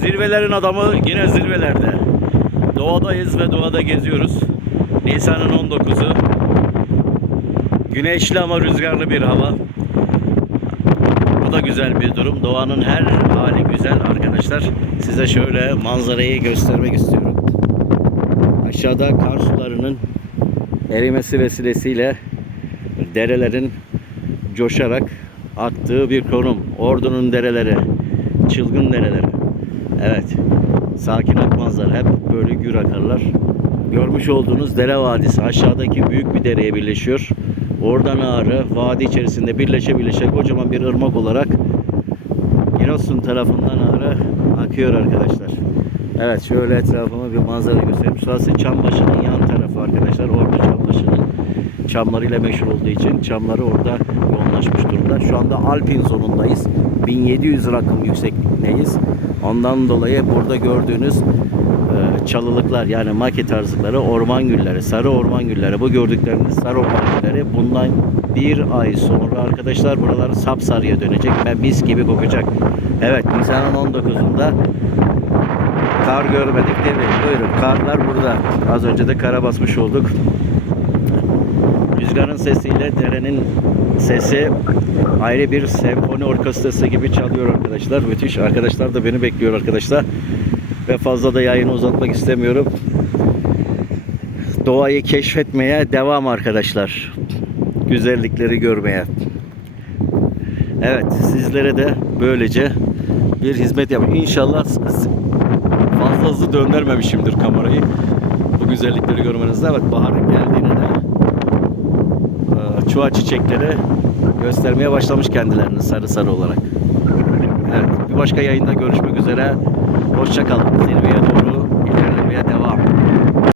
Zirvelerin adamı yine zirvelerde. Doğadayız ve doğada geziyoruz. Nisan'ın 19'u. Güneşli ama rüzgarlı bir hava. Bu da güzel bir durum. Doğanın her hali güzel arkadaşlar. Size şöyle manzarayı göstermek istiyorum. Aşağıda kar sularının erimesi vesilesiyle derelerin coşarak aktığı bir konum. Ordunun dereleri, çılgın dereleri. Sakin akmazlar. Hep böyle gür akarlar. Görmüş olduğunuz dere vadisi aşağıdaki büyük bir dereye birleşiyor. Oradan ağrı vadi içerisinde birleşe birleşe kocaman bir ırmak olarak Giresun tarafından ağrı akıyor arkadaşlar. Evet şöyle etrafıma bir manzara göstereyim. Şurası Çambaşı'nın yan tarafı arkadaşlar. Ordu Çambaşı'nın çamlarıyla meşhur olduğu için çamları orada yoğunlaşmış durumda. Şu anda Alpin zonundayız. 1700 rakım yükseklikteyiz. Ondan dolayı burada gördüğünüz e, çalılıklar yani maki tarzları orman gülleri, sarı orman gülleri. Bu gördükleriniz sarı orman gülleri bundan bir ay sonra arkadaşlar buralar sapsarıya dönecek ve mis gibi kokacak. Evet Nisan'ın 19'unda kar görmedik değil mi? Buyurun karlar burada. Az önce de kara basmış olduk. Rüzgarın sesiyle derenin sesi ayrı bir senfoni orkestrası gibi çalıyor arkadaşlar. Müthiş. Arkadaşlar da beni bekliyor arkadaşlar. Ve fazla da yayını uzatmak istemiyorum. Doğayı keşfetmeye devam arkadaşlar. Güzellikleri görmeye. Evet sizlere de böylece bir hizmet yapayım. İnşallah fazla hızlı döndürmemişimdir kamerayı. Bu güzellikleri görmenizde. Evet baharın geldiğini de çuha çiçekleri göstermeye başlamış kendilerini sarı sarı olarak. Evet, bir başka yayında görüşmek üzere. Hoşçakalın. Zirveye doğru ilerlemeye devam.